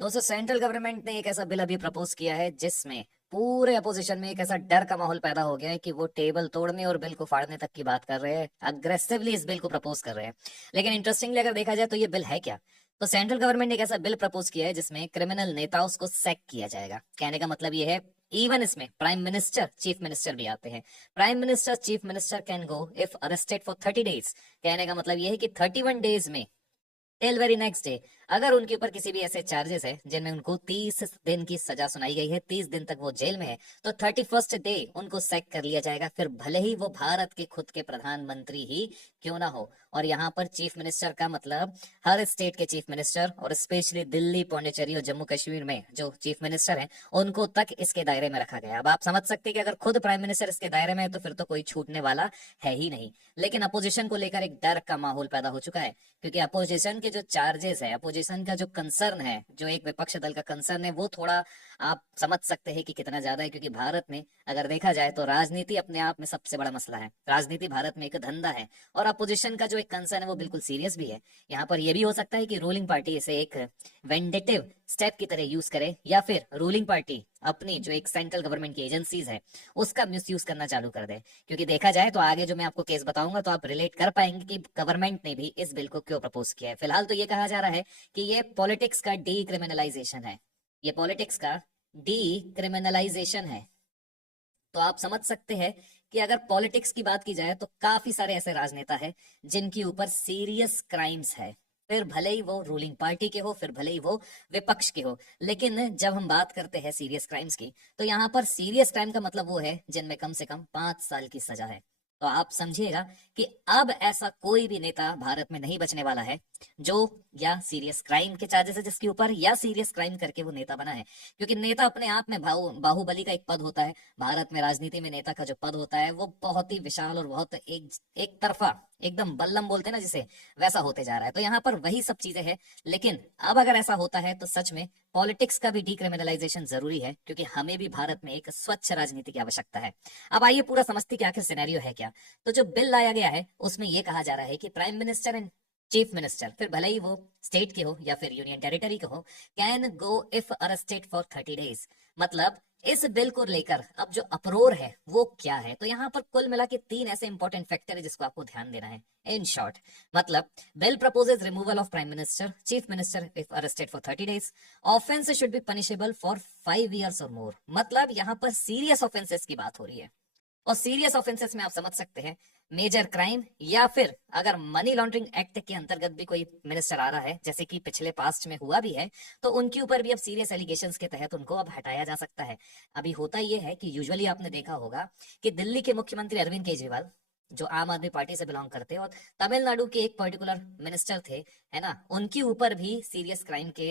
दोस्तों central government ने एक ऐसा बिल अभी प्रपोज किया है जिसमें पूरे अपोजिशन में एक ऐसा डर का माहौल पैदा हो गया है कि वो टेबल तोड़ने और बिल को फाड़ने तक की बात कर रहे हैं, अग्रेसिवली इस बिल को प्रपोज कर रहे हैं। लेकिन इंटरेस्टिंगली अगर देखा जाए तो ये बिल है क्या। तो सेंट्रल गवर्नमेंट ने एक ऐसा बिल प्रपोज किया है जिसमें क्रिमिनल नेताओं को सैक किया जाएगा। कहने का मतलब ये है, इवन इसमें प्राइम मिनिस्टर चीफ मिनिस्टर भी आते हैं। Prime minister chief minister can go if arrested for 30 days. कहने का मतलब ये है कि 31 डेज में टिल वेरी नेक्स्ट डे अगर उनके ऊपर किसी भी ऐसे चार्जेस है जिनमें उनको 30 दिन की सजा सुनाई गई है, 30 दिन तक वो जेल में है, तो 31st डे उनको सैक कर लिया जाएगा, फिर भले ही वो भारत के खुद के प्रधानमंत्री ही क्यों ना हो। और यहाँ पर चीफ मिनिस्टर का मतलब हर स्टेट के चीफ मिनिस्टर और स्पेशली दिल्ली, पौंडीचेरी और जम्मू कश्मीर में जो चीफ मिनिस्टर हैं उनको तक इसके दायरे में रखा गया। अब आप समझ सकते हैं कि अगर खुद प्राइम मिनिस्टर इसके दायरे में है तो फिर तो कोई छूटने वाला है ही नहीं। लेकिन अपोजिशन को लेकर एक डर का माहौल पैदा हो चुका है, क्योंकि अपोजिशन के जो चार्जेस है, अपोजिशन का जो कंसर्न है, जो एक विपक्ष दल का कंसर्न है, वो थोड़ा आप समझ सकते हैं कि कितना ज्यादा है। क्योंकि भारत में अगर देखा जाए तो राजनीति अपने आप में सबसे बड़ा मसला है। राजनीति भारत में एक धंधा है और अपोजिशन का जो एक कंसर्न है वो बिल्कुल सीरियस भी है। यहाँ पर यह भी हो सकता है कि रूलिंग पार्टी इसे एक वेंडेटिव स्टेप की तरह यूज करे, या फिर रूलिंग पार्टी अपनी जो एक सेंट्रल गवर्नमेंट की एजेंसीज है उसका मिसयूज करना चालू कर दे। क्योंकि देखा जाए तो आगे जो मैं आपको केस बताऊंगा तो आप रिलेट कर पाएंगे कि गवर्नमेंट ने भी इस बिल को क्यों प्रपोज किया है। फिलहाल तो ये कहा जा रहा है कि ये पॉलिटिक्स का डीक्रिमिनलाइजेशन है। ये पॉलिटिक्स का डीक्रिमिनलाइजेशन है। तो आप समझ सकते हैं कि अगर पॉलिटिक्स की बात की जाए तो काफी सारे ऐसे राजनेता हैं जिनके ऊपर सीरियस क्राइम्स है, फिर भले ही वो रूलिंग पार्टी के हो, फिर भले ही वो विपक्ष के हो। लेकिन जब हम बात करते हैं सीरियस क्राइम्स की, तो यहाँ पर सीरियस क्राइम का मतलब वो है जिनमें कम से कम 5 साल की सजा है। तो आप समझिएगा कि अब ऐसा कोई भी नेता भारत में नहीं बचने वाला है जो या सीरियस क्राइम के चार्जेस है जिसके ऊपर, या सीरियस क्राइम करके वो नेता बना है। क्योंकि नेता अपने आप में बाहुबली का एक पद होता है। भारत में राजनीति में नेता का जो पद होता है वो बहुत ही विशाल और बहुत एक तरफा, एकदम बल्लम बोलते हैं ना जिसे, वैसा होते जा रहा है। तो यहाँ पर वही सब चीजें हैं। लेकिन अब अगर ऐसा होता है तो सच में पॉलिटिक्स का भी डीक्रिमिनलाइजेशन जरूरी है, क्योंकि हमें भी भारत में एक स्वच्छ राजनीति की आवश्यकता है। अब आइए पूरा समझते कि आखिर सिनेरियो है क्या। तो जो बिल लाया गया है उसमें यह कहा जा रहा है कि prime minister and chief minister, फिर भले ही वो स्टेट के हो या फिर यूनियन टेरिटरी के हो, can go if arrested for 30 days. मतलब इस बिल को लेकर अब जो अप्रोर है वो क्या है। तो यहाँ पर कुल मिला के 3 ऐसे इंपॉर्टेंट फैक्टर है जिसको आपको ध्यान देना है। इन शॉर्ट मतलब bill proposes removal of prime minister chief minister if arrested for 30 days. Offence should be punishable for 5 years और मोर। मतलब यहाँ पर सीरियस ऑफेंसेस की बात हो रही है। और सीरियस ऑफेंसेस में आप समझ सकते हैं मेजर क्राइम, या फिर अगर मनी लॉन्ड्रिंग एक्ट के अंतर्गत भी कोई मिनिस्टर आ रहा है, जैसे कि पिछले पास्ट में हुआ भी है, तो उनके ऊपर भी अब सीरियस एलिगेशंस के तहत उनको अब हटाया जा सकता है। अभी होता यह है कि यूजुअली आपने देखा होगा कि दिल्ली के मुख्यमंत्री अरविंद केजरीवाल जो आम आदमी पार्टी से बिलोंग करते हैं, और तमिलनाडु के एक पर्टिकुलर मिनिस्टर थे, है ना, उनके ऊपर भी सीरियस क्राइम के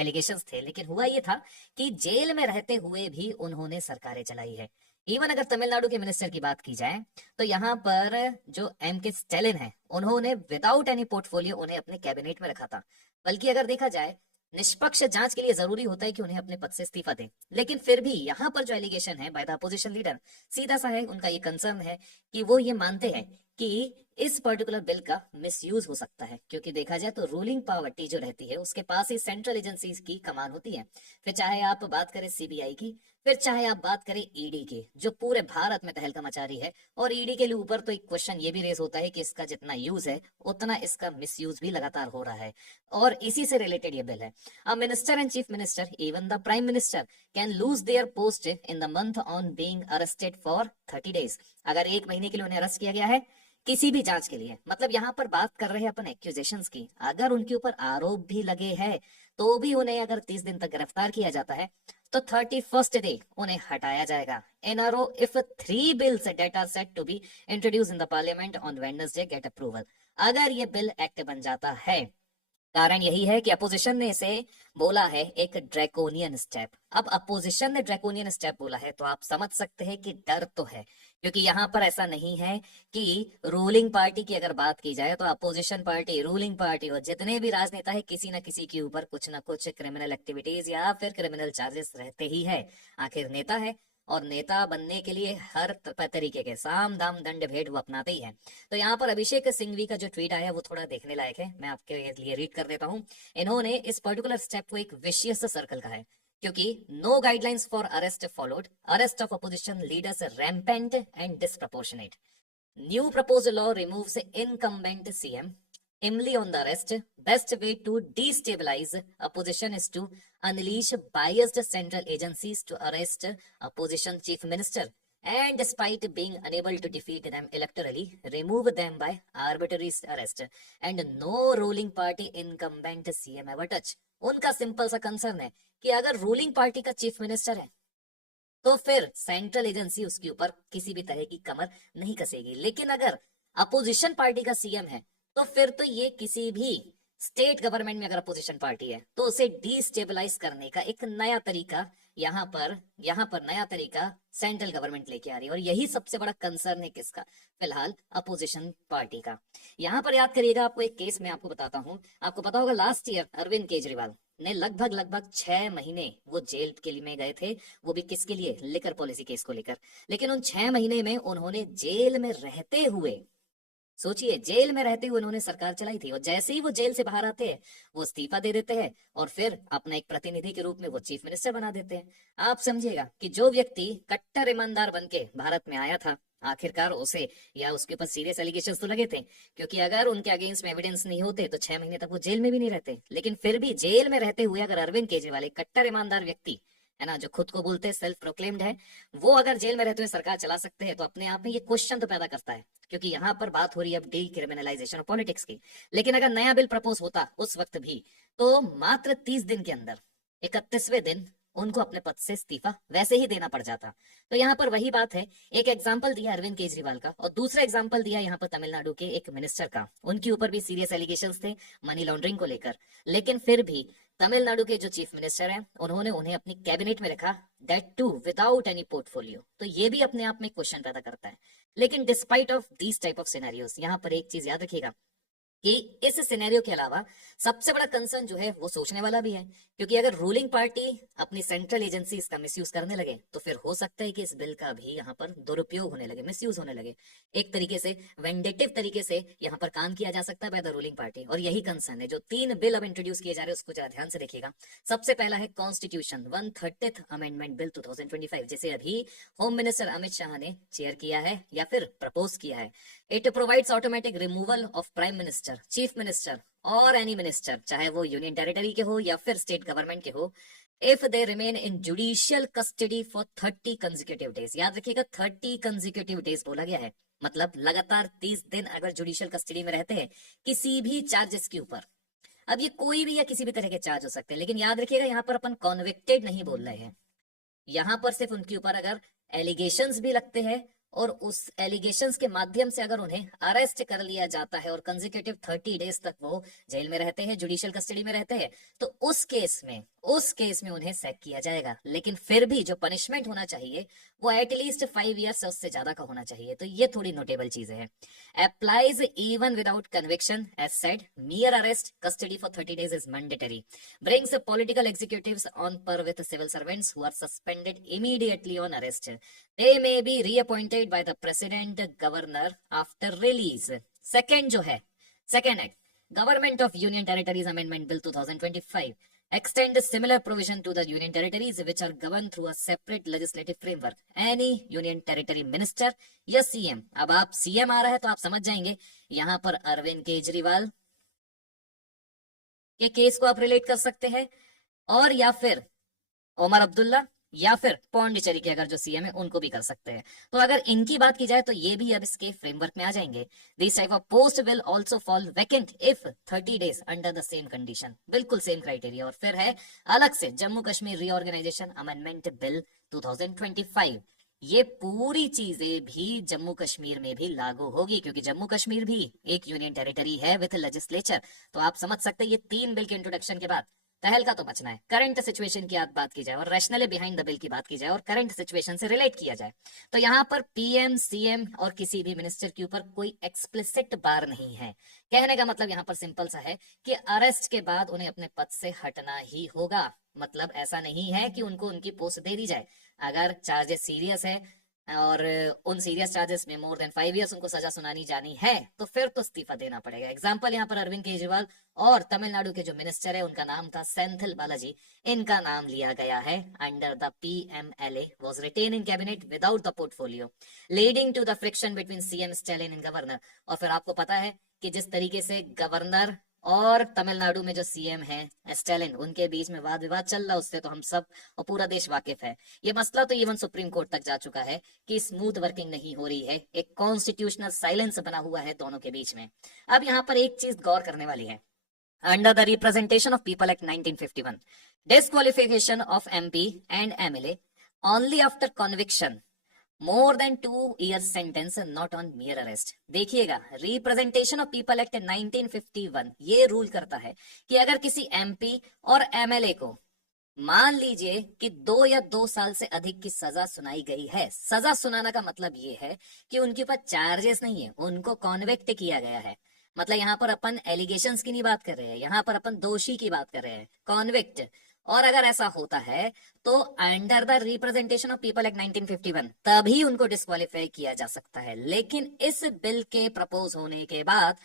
एलिगेशंस थे। लेकिन हुआ ये था कि जेल में रहते हुए भी उन्होंने सरकारें चलाई है। इवन अगर तमिलनाडु के मिनिस्टर की बात की जाए तो यहाँ पर जो M.K. स्टैलिन है, उन्होंने विदाउट एनी पोर्टफोलियो उन्हें अपने कैबिनेट में रखा था। बल्कि अगर देखा जाए निष्पक्ष जांच के लिए जरूरी होता है कि उन्हें अपने पद से इस्तीफा दें। लेकिन फिर भी यहाँ पर जो एलिगेशन है बाय द अपोजिशन लीडर, सीधा सा है, उनका ये कंसर्न है कि वो ये मानते हैं कि इस पर्टिकुलर बिल का मिसयूज हो सकता है। क्योंकि देखा जाए तो रूलिंग पावर्टी जो रहती है उसके पास ही सेंट्रल एजेंसीज की कमान होती है। फिर चाहे आप बात करें सीबीआई की, फिर चाहे आप बात करें ईडी की जो पूरे भारत में तहलका मचा रही है। और ईडी के ऊपर तो एक क्वेश्चन ये भी रेज होता है कि इसका जितना यूज है उतना इसका मिसयूज भी लगातार हो रहा है। और इसी से रिलेटेड ये बिल है। A minister and chief minister, even the prime minister, can lose their post in the month on being arrested for 30 days। अगर 1 महीने के लिए उन्हें अरेस्ट किया गया है किसी भी जांच के लिए, मतलब यहाँ पर बात कर रहे हैं अपन एक्यूजेशंस की, अगर उनके ऊपर आरोप भी लगे हैं तो भी उन्हें अगर 30 दिन तक गिरफ्तार किया जाता है तो 31st डे उन्हें हटाया जाएगा। NRO if 3 bills that are set to be introduced in the parliament on Wednesday get approval। अगर ये बिल एक्ट बन जाता है, कारण यही है कि अपोजिशन ने इसे बोला है एक ड्रैकोनियन स्टेप। अब अपोजिशन ने ड्रैकोनियन स्टेप बोला है तो आप समझ सकते हैं कि डर तो है। क्योंकि यहाँ पर ऐसा नहीं है कि रूलिंग पार्टी की अगर बात की जाए तो अपोजिशन पार्टी, रूलिंग पार्टी और जितने भी राजनेता है किसी ना किसी के ऊपर कुछ ना कुछ क्रिमिनल एक्टिविटीज या फिर क्रिमिनल चार्जेस रहते ही है। आखिर नेता है और नेता बनने के लिए हर तरीके के साम दाम दंड भेद वो अपनाते ही है। तो यहाँ पर अभिषेक सिंघवी का जो ट्वीट आया है वो थोड़ा देखने लायक है, मैं आपके लिए रीड कर देता हूँ। इन्होंने इस पर्टिकुलर स्टेप को एक विशियस सर्कल कहा है, क्योंकि no guidelines for arrest followed, arrest of opposition leaders rampant and disproportionate, new proposed law removes incumbent CM Imly on the arrest. Best way to destabilize opposition is to unleash biased central agencies to arrest opposition chief minister, and despite being unable to defeat them electorally, remove them by arbitrary arrest. And no ruling party incumbent CM ever touch. उनका simple सा concern है कि अगर ruling party का chief minister है तो फिर central agency उसके ऊपर किसी भी तरह की कमर नहीं कसेगी, लेकिन अगर अपोजिशन पार्टी का सीएम है तो फिर तो ये किसी भी स्टेट गवर्नमेंट में अगर अपोजिशन पार्टी है तो उसे डिस्टेबलाइज करने का एक नया तरीका यहाँ पर नया तरीका सेंट्रल गवर्नमेंट लेके आ रही है। और यही सबसे बड़ा कंसर्न है किसका, फिलहाल अपोजिशन पार्टी का। यहाँ पर याद करिएगा, आपको एक केस मैं आपको बताता हूँ। आपको पता होगा लास्ट ईयर अरविंद केजरीवाल ने लगभग 6 महीने वो जेल के लिए में गए थे, वो भी किसके लिए, लिकर पॉलिसी केस को लेकर। लेकिन उन 6 महीने में उन्होंने जेल में रहते हुए, सोचिए जेल में रहते हुए उन्होंने सरकार चलाई थी, और जैसे ही वो जेल से बाहर आते हैं वो इस्तीफा दे देते हैं और फिर अपना एक प्रतिनिधि के रूप में वो चीफ मिनिस्टर बना देते हैं। आप समझिएगा कि जो व्यक्ति कट्टर ईमानदार बनके भारत में आया था, आखिरकार उसे या उसके ऊपर सीरियस एलिगेशंस तो लगे थे, क्योंकि अगर उनके अगेंस्ट में एविडेंस नहीं होते तो 6 महीने तक वो जेल में भी नहीं रहते। लेकिन फिर भी जेल में रहते हुए अगर अरविंद केजरीवाल एक कट्टर ईमानदार व्यक्ति है ना, जो खुद को बोलते हैं सेल्फ प्रोक्लेम्ड है, वो अगर जेल में रहते हुए सरकार चला सकते हैं, तो अपने आप में ये क्वेश्चन तो पैदा करता है, क्योंकि यहाँ पर बात हो रही है अब डीक्रिमिनलाइजेशन ऑफ पॉलिटिक्स की। लेकिन अगर नया बिल प्रपोज होता उस वक्त भी, तो मात्र 30 दिन के अंदर 31वें दिन उनको अपने पद से इस्तीफा वैसे ही देना पड़ जाता। तो यहाँ पर वही बात है, एक एग्जाम्पल दिया अरविंद केजरीवाल का और दूसरा एग्जाम्पल दिया यहाँ पर तमिलनाडु के एक मिनिस्टर का। उनके ऊपर भी सीरियस एलिगेशंस थे मनी लॉन्ड्रिंग को लेकर, लेकिन फिर भी तमिलनाडु के जो चीफ मिनिस्टर हैं उन्होंने उन्हें अपनी कैबिनेट में रखा, that too without any portfolio. तो ये भी अपने आप में क्वेश्चन पैदा करता है। लेकिन despite of these type of scenarios, यहाँ पर एक चीज याद रखिएगा कि इस सिनेरियो के अलावा सबसे बड़ा कंसर्न जो है वो सोचने वाला भी है, क्योंकि अगर रूलिंग पार्टी अपनी सेंट्रल एजेंसी इसका मिसयूज करने लगे तो फिर हो सकता है कि इस बिल का भी यहाँ पर दुरुपयोग होने लगे, मिसयूज होने लगे, एक तरीके से वेंडेटिव तरीके से यहाँ पर काम किया जा सकता है बाय द रूलिंग पार्टी। और यही कंसर्न है। जो 3 बिल अब इंट्रोड्यूस किए जा रहे हैं उसको जरा ध्यान से देखिएगा। सबसे पहला है कॉन्स्टिट्यूशन 130th अमेंडमेंट बिल 2025, जिसे अभी होम मिनिस्टर अमित शाह ने चेयर किया है या फिर प्रपोज किया है। It provides automatic removal of prime minister, chief minister और एनी मिनिस्टर, चाहे वो यूनियन टेरिटरी के हो या फिर स्टेट गवर्नमेंट के हो, if they remain in judicial custody for 30 consecutive days. याद रखिएगा 30 कंसेक्यूटिव डेज बोला गया है, मतलब लगातार 30 दिन अगर जुडिशियल कस्टडी में रहते हैं किसी भी चार्जेस के ऊपर। अब ये कोई भी या किसी भी तरह के चार्ज हो सकते हैं, लेकिन याद रखिएगा यहाँ पर अपन कॉन्विक्टेड नहीं बोल रहे हैं, यहाँ पर सिर्फ उनके ऊपर अगर एलिगेशंस भी लगते हैं और उस एलिगेशंस के माध्यम से अगर उन्हें अरेस्ट कर लिया जाता है और कंसेक्यूटिव 30 डेज तक वो जेल में रहते हैं, जुडिशियल कस्टडी में रहते हैं, तो उस केस में उन्हें सैक किया जाएगा। लेकिन फिर भी जो पनिशमेंट होना चाहिए वो एटलीस्ट 5 ईयर्स से उससे ज्यादा का होना चाहिए। तो ये थोड़ी नोटेबल चीजें हैं। Applies even without conviction, as said mere arrest, custody for 30 days is mandatory, brings political executives on par with civil servants who are suspended immediately on arrest. They may be reappointed by the president governor after release. Second act, government of union territories amendment bill 2025 extend similar provision to the union territories which are governed through a separate legislative framework. Any union territory minister या CM, अब आप CM आ रहा है तो आप समझ जाएंगे यहाँ पर अरविंद केजरीवाल के केस को आप रिलेट कर सकते हैं, और या फिर ओमर अब्दुल्ला या फिर पौंडीचेरी के अगर जो सीएम है उनको भी कर सकते हैं। तो अगर इनकी बात की जाए तो ये भी अब इसके फ्रेमवर्क में आ जाएंगे। This type of post will also fall vacant if 30 days under the same condition, बिल्कुल सेम क्राइटेरिया। और फिर है अलग से Jammu Kashmir reorganisation amendment bill 2025, ये पूरी चीजें भी जम्मू कश्मीर में भी लागू होगी, क्योंकि जम्मू कश्मीर भी एक यूनियन टेरिटरी है विथ लेजिस्लेचर। तो आप समझ सकते हैं ये 3 बिल के इंट्रोडक्शन के बाद तहलका तो बचना है। करंट सिचुएशन की बात की जाए और रैशनली बिहाइंड द बिल की बात की जाए और करंट सिचुएशन से रिलेट किया जाए, तो यहाँ पर पीएम सीएम और किसी भी मिनिस्टर के ऊपर कोई एक्सप्लिसिट बार नहीं है। कहने का मतलब यहाँ पर सिंपल सा है कि अरेस्ट के बाद उन्हें अपने पद से हटना ही होगा। मतलब ऐसा नहीं है कि उनको उनकी पोस्ट दे दी जाए। अगर चार्जेस सीरियस है और उन सीरियस चार्जेस में मोर देन 5 इयर्स उनको सजा सुनानी जानी है, तो फिर तो इस्तीफा देना पड़ेगा। एग्जाम्पल यहाँ पर अरविंद केजरीवाल और तमिलनाडु के जो मिनिस्टर है उनका नाम था सेंथिल बालाजी, इनका नाम लिया गया है under the PMLA was retained in cabinet without the portfolio leading to the friction between CM Stalin and governor। और फिर आपको पता है कि जिस तरीके से गवर्नर और तमिलनाडु में जो सीएम है स्टालिन, उनके बीच में वाद विवाद चल रहा, उससे तो हम सब और पूरा देश वाकिफ है। ये मसला तो इवन सुप्रीम कोर्ट तक जा चुका है कि स्मूथ वर्किंग नहीं हो रही है, एक कॉन्स्टिट्यूशनल साइलेंस बना हुआ है दोनों के बीच में। अब यहाँ पर एक चीज गौर करने वाली है, under the representation of people act 1951 disqualification of MP and MLA only after conviction more than 2 years sentence not on मियर arrest. देखिएगा, रिप्रेजेंटेशन ऑफ पीपल एक्ट 1951 ये रूल करता है कि अगर किसी MP और MLA को मान लीजिए कि 2 या 2 साल से अधिक की सजा सुनाई गई है, सजा सुनाना का मतलब ये है कि उनके पास चार्जेस नहीं है, उनको कॉन्विक्ट किया गया है। मतलब यहाँ पर अपन एलिगेशंस की नहीं बात कर रहे हैं, यहाँ पर अपन दोषी की बात कर रहे हैं, कॉन्विक्ट। और अगर ऐसा होता है तो under the representation of people act 1951 तभी उनको डिस्क्वालीफाई किया जा सकता है। लेकिन इस बिल के प्रपोज होने के बाद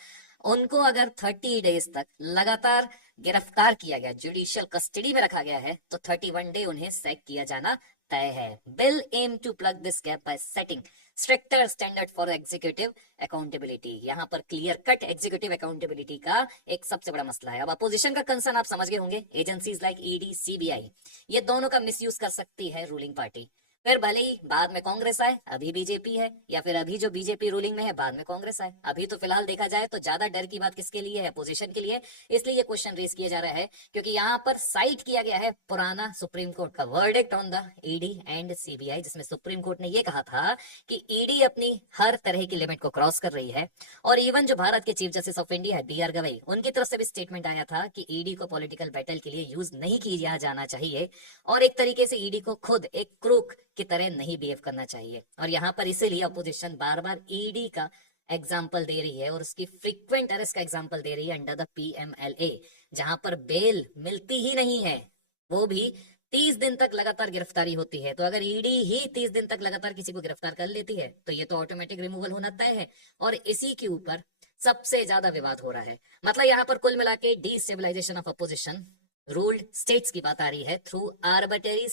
उनको अगर 30 डेज तक लगातार गिरफ्तार किया गया, जुडिशियल कस्टडी में रखा गया है, तो 31 डे उन्हें सैक किया जाना तय है। Bill aims to plug this gap by setting stricter standard for executive accountability. यहाँ पर क्लियर कट एग्जीक्यूटिव अकाउंटेबिलिटी का एक सबसे बड़ा मसला है। अब अपोजिशन का कंसर्न आप समझ गए होंगे, एजेंसीज लाइक ED CBI ये दोनों का मिसयूज कर सकती है रूलिंग पार्टी। फिर भले ही बाद में कांग्रेस आए, अभी बीजेपी है, या फिर अभी जो बीजेपी रूलिंग में है बाद में कांग्रेस आए, अभी तो फिलहाल देखा जाए तो ज्यादा डर की बात किसके लिए है? अपोजिशन के लिए। इसलिए ये क्वेश्चन रेज किया जा रहा है क्योंकि यहाँ पर साइट किया गया है पुराना सुप्रीम कोर्ट का verdict on the ED and CBI, जिसमें सुप्रीम कोर्ट ने ये कहा था कि ED अपनी हर तरह की लिमिट को क्रॉस कर रही है। और इवन जो भारत के चीफ जस्टिस ऑफ इंडिया है BR गवई, उनकी तरफ से भी स्टेटमेंट आया था कि ED को पॉलिटिकल बैटल के लिए यूज नहीं किया जाना चाहिए और एक तरीके से ED को खुद एक क्रूक की तरह नहीं बिहेव करना चाहिए। और यहाँ पर इसीलिए अपोजिशन बार बार ED का एग्जाम्पल दे रही है और उसकी फ्रीक्वेंट अरेस्ट का एग्जाम्पल दे रही है अंडर द PMLA, जहां पर बेल मिलती ही नहीं है, वो भी 30 दिन तक लगातार गिरफ्तारी होती है। तो अगर ED ही 30 दिन तक लगातार किसी को गिरफ्तार कर लेती है तो ये तो ऑटोमेटिक रिमूवल होना तय है। और इसी के ऊपर सबसे ज्यादा विवाद हो रहा है। मतलब यहाँ पर कुल मिला के destabilisation of opposition ruled states की बात आ रही है through arbitrary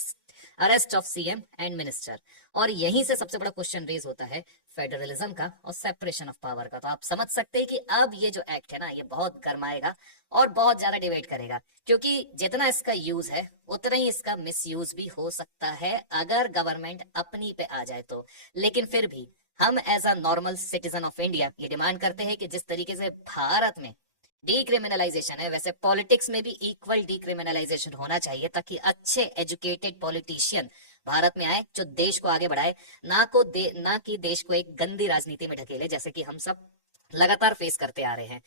arrest of CM and minister. और यहीं से सबसे बड़ा क्वेश्चन रेज होता है फेडरलिज्म का और सेपरेशन ऑफ पावर का। तो आप समझ सकते हैं कि अब ये जो एक्ट है ना, ये बहुत गरमाएगा और बहुत ज्यादा डिबेट करेगा, क्योंकि जितना इसका यूज है उतना ही इसका मिसयूज भी हो सकता है अगर गवर्नमेंट अपनी पे आ जाए तो। लेकिन फिर भी हम as a normal citizen of India ये डिमांड करते हैं कि जिस तरीके से भारत में डीक्रिमिनलाइजेशन है, वैसे पॉलिटिक्स में भी इक्वल डीक्रिमिनलाइजेशन होना चाहिए, ताकि अच्छे एजुकेटेड पॉलिटिशियन भारत में आए जो देश को आगे बढ़ाए, ना कि देश को एक गंदी राजनीति में ढकेले, जैसे कि हम सब लगातार फेस करते आ रहे हैं।